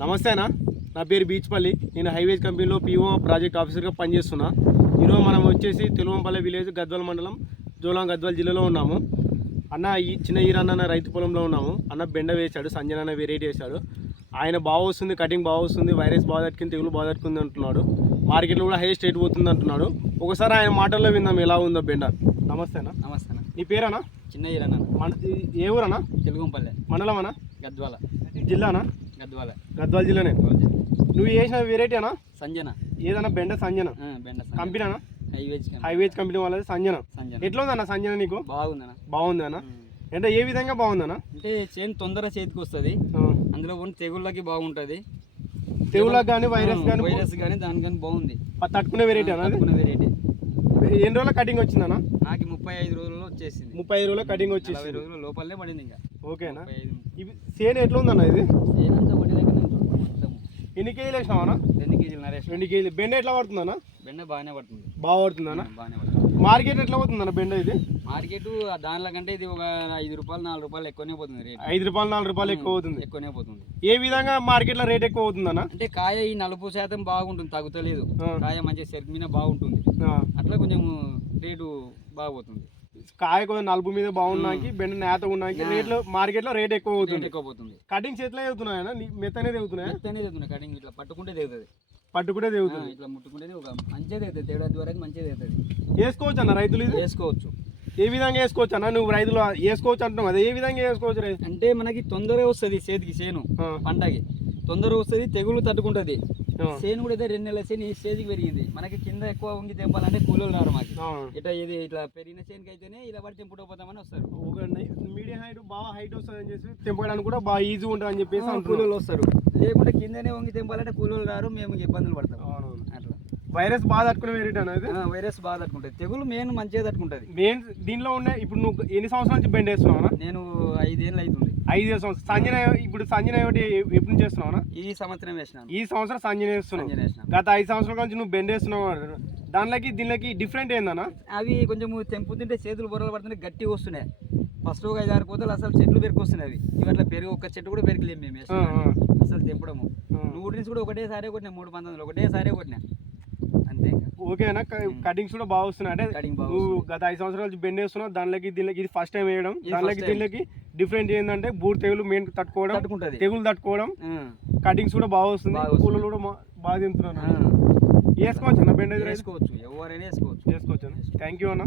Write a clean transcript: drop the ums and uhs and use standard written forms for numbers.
నమస్తే అన్న, నా పేరు బీచ్పల్లి. నేను హైవేస్ కంపెనీలో పీఓ ప్రాజెక్ట్ ఆఫీసర్గా పనిచేస్తున్నా. ఈరోజు మనం వచ్చేసి తెలువంపల్లి విలేజ్ గద్వాల మండలం జోలాం గద్వాల జిల్లాలో ఉన్నాము. అన్న ఈ చిన్న ఈరన్న రైతు పొలంలో ఉన్నాము. అన్న బెండ వేశాడు, సంజన అన్న వెరైటీ వేశాడు. ఆయన బాగా వస్తుంది, కటింగ్ బాగా వస్తుంది, వైరస్ బాగా తట్టుకుంది, తెగులు బాగా తట్టుకుంది అంటున్నాడు. మార్కెట్లో కూడా హైయెస్ట్ రేట్ పోతుంది అంటున్నాడు. ఒకసారి ఆయన మాటల్లో విందాం ఎలా ఉందో బెండ. నమస్తే అన్న. నమస్తే అన్న. నీ పేరన్నా? చిన్న ఈరన్న. ఏ ఊరన్నా? తెలుగుంపల్లె మండలం అన్న? గద్వాల. జిల్లానా? గద్వాల. గద్వాల జిల్లానే. నువ్వు చేసిన వెరైటీ అన్నా? సంజన. ఏదన్నా బెండ సంజన బెండ కంపెనీ అన్న? హైవేజ్ కంపెనీ వాళ్ళది సంజన. ఎట్లా ఉందన్న సంజన నీకు? బాగుందన్న. బాగుంది అన్న. అంటే ఏ విధంగా బాగుందన్న? అంటే చేను తొందర చేతికి వస్తుంది, అందులో ఉన్న తెగుళ్ళకి బాగుంటుంది. తెగుళ్ళకి కానీ వైరస్ కానీ దాని కానీ బాగుంది. తట్టుకునే వెరైటీ అన్న? తట్టుకునే వెరైటీ. ఎన్ని రోజుల కటింగ్ వచ్చిందన్న? నాకు 35 రోజుల్లో వచ్చేసింది. 35 రోజుల కటింగ్ వచ్చేసి 40 రోజుల లోపలనే పడింది. ఇంకా ఓకేనా? ఇవి సేన్ ఎట్లా ఉందన్న? ఇది సేన్ అంతా ఒకటి దగ్గర మొత్తం. ఎన్ని కేజీలు వేసినావా? 2 కేజీలు నరేష్. 2 కేజీలు. బెండ ఎట్లా పడుతుందన్న? బెండ బాగానే పడుతుంది. బాగా పడుతుందన్న? బాగానే పడుతుంది. మార్కెట్ ఎట్లా పోతుందన్న బెండ? ఇది మార్కెట్ దానిలో కంటే ఇది ఒక 5 రూపాయలు 4 రూపాయలు ఎక్కువనే పోతుంది రేట్. 5 రూపాయలు 4 రూపాయలు ఎక్కువ అవుతుంది. ఎక్కువనే పోతుంది. ఏ విధంగా మార్కెట్లో రేట్ ఎక్కువ అవుతుందన్న? అంటే కాయ ఈ 40% బాగుంటుంది, తగ్గుతలేదు. కాయ మంచిగా సెరుకు మీద బాగుంటుంది, అట్లా కొంచెం రేటు బాగుపోతుంది. కాయ కొంచెం నలుపు మీద బాగున్నాకి, బెండ నేత ఉన్నాకి రేట్లు మార్కెట్లో రేట్ ఎక్కువ అవుతుంది. ఎక్కువ పోతుంది. కటింగ్స్ ఎట్లా అవుతున్నాయన్న? మెత్తనే తెగుతున్నాయా? మెత్తనే తెగుతున్నాయి. కటింగ్ ఇట్లా పట్టుకుంటే తెగుతుంది. పట్టుకుంటే తెగుతుంది. ఇట్లా ముట్టుకుంటే ఒక మంచిగా తెగుతుంది. తేడా ద్వారా మంచిగా తెగుతుంది. వేసుకోవచ్చు అన్న రైతులు? ఇది వేసుకోవచ్చు. ఏ విధంగా వేసుకోవచ్చు అన్న? నువ్వు రైతులు వేసుకోవచ్చు అంటున్నావు, అదే ఏ విధంగా వేసుకోవచ్చు? అంటే మనకి తొందరగా వస్తుంది చేతికి, చేను పంటకి తొందరగా వస్తుంది, తెగులు తట్టుకుంటుంది. చేను కూడా అయితే 2 నెలల చేను ఈ స్టేజ్కి పెరిగింది. మనకి కింద ఎక్కువ వంగి తెంపాలంటే కూలీలు రారు మాకు. ఇట్లా ఇది ఇట్లా పెరిగిన చేనుకి అయితేనే ఇలా పడి తెంపుకోపోతామని వస్తారు. ఒక మీడియం హైట్ బాగా హైట్ వస్తుంది అని చెప్పి తెంపడానికి కూడా బాగా ఈజీ ఉంటుంది అని చెప్పేసి కూలీలు వస్తారు. లేకుంటే కిందనే వంగి తెంపాలంటే కూలీలు రారు, మేము ఇబ్బందులు పడతాం. అట్లా వైరస్ బాగా తట్టుకునే వెరైటీ అనేది. వైరస్ బాగా తట్టుకుంటుంది, తెగులు మెయిన్ మంచిగా తట్టుకుంటుంది. మెయిన్ దీనిలో ఉన్నాయి. ఇప్పుడు నువ్వు ఎన్ని సంవత్సరాల నుంచి బెండ్ వేస్తున్నావు? నేను 5 ఏళ్ళు అవుతుంది. 5 సంవత్సరాలు. సంజన ఇప్పుడు సంజన ఎప్పుడు నుంచి చేస్తున్నావు? ఈ సంవత్సరం వేసినాను. ఈ సంవత్సరం సంజన వేస్తున్నావు. గత 5 సంవత్సరాల నుంచి నువ్వు బెండ్ వేస్తున్నావు. దానిలోకి దీనిలోకి డిఫరెంట్ ఏందన్నా? అవి కొంచెం తెంపుతుంటే చేతులు బొర్రలు పడుతుంటే గట్టిగా వస్తున్నాయి. ఫస్ట్ ఒక 5-6 కోతలు అసలు చెట్లు పెరుకొస్తున్నాయి. అవి ఇవి అట్లా పెరుగు ఒక్క చెట్టు కూడా పెరిగిలేము మేము అసలు తెంపడము. 100 నుంచి కూడా ఒకటేసారి కొట్టినా, 3 పంతొమ్మిది ఒకటేసారి కొట్టినా అంతే. ఓకేనా? కటింగ్స్ కూడా బాగా వస్తున్నాయి. అంటే నువ్వు గత 5 సంవత్సరాల నుంచి బెండ్ వేస్తున్నావు. దానిలోకి దీనికి ఇది ఫస్ట్ టైం వేయడం. దానిలోకి దీనికి డిఫరెంట్ ఏంటంటే బూర్ తెగులు మెయిన్ తట్టుకోవడం, తెగులు తట్టుకోవడం, కటింగ్స్ కూడా బాగా వస్తుంది, కూలలు కూడా బాగా తింటున్నాను. వేసుకోవచ్చు అన్న బెండ్? వేసుకోవచ్చు, ఎవరైనా వేసుకోవచ్చు. థ్యాంక్ యూ అన్న.